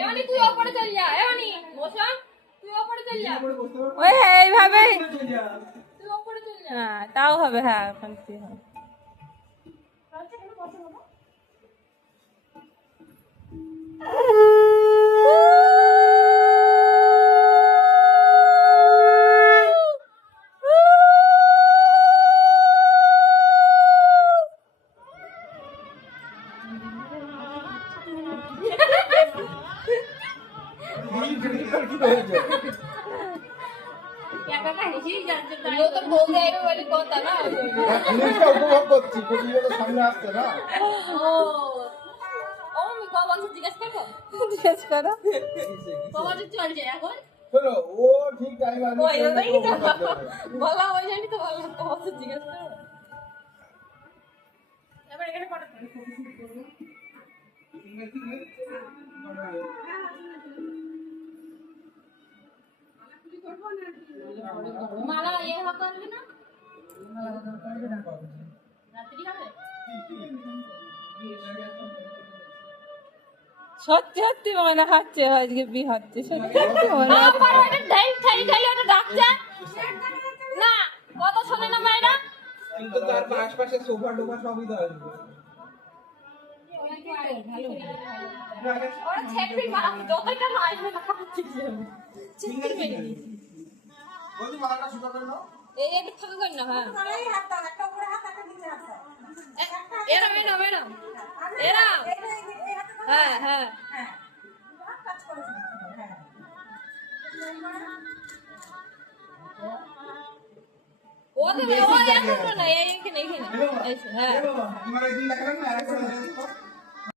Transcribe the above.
এমনি তুই ওপরে চল যা, এমনি মোশন তুই ওপরে চল যা, ওই এইভাবে তুই ওপরে চল যা। হ্যাঁ তাও হবে, হ্যাঁ ওখান থেকে হবে। ও তো বলতে আইবে বলে কথা না। জিনিসটা উপভোগ করছি, প্রতিযোগিতা সামনে আসছে না। ও আমি ক বছর জিজ্ঞেস করবো, জিজ্ঞেস করো। ক বছর চলছে এখন? শোনো, ও ঠিক টাইম আসবে, ওই ওই বলা ওই জানি তো বললাম ক বছর জিজ্ঞেস করবো। এবার এখানে কটা মালা ইয়ে করবি না, রাত্রি হবে। সত্যি সত্যি মনে হচ্ছে আজকে বিয়ে হচ্ছে, সত্যি সত্যি মনে হচ্ছে। আবার ওটা ঢাই ঠাই ঠাই ওটা ডাকছে না, কথা শোনে না মায়েরা। কিন্তু তার আশপাশে সোফা টোফা সবই তো আসবে। ওরা ছেকবি মা যতটা না আসবে না ঠিক যাবে, চিন্তা মেরে দিয়েছি। বলি মালাটা শুকাবে না? এই একটু ফাঁকা কর না। হ্যাঁ এরম এরম এরম এরম, হ্যাঁ হ্যাঁ ও তো ও এখন না এইখানে এইখানে, হ্যাঁ তোমার একদিন দেখালাম না, আরেকবার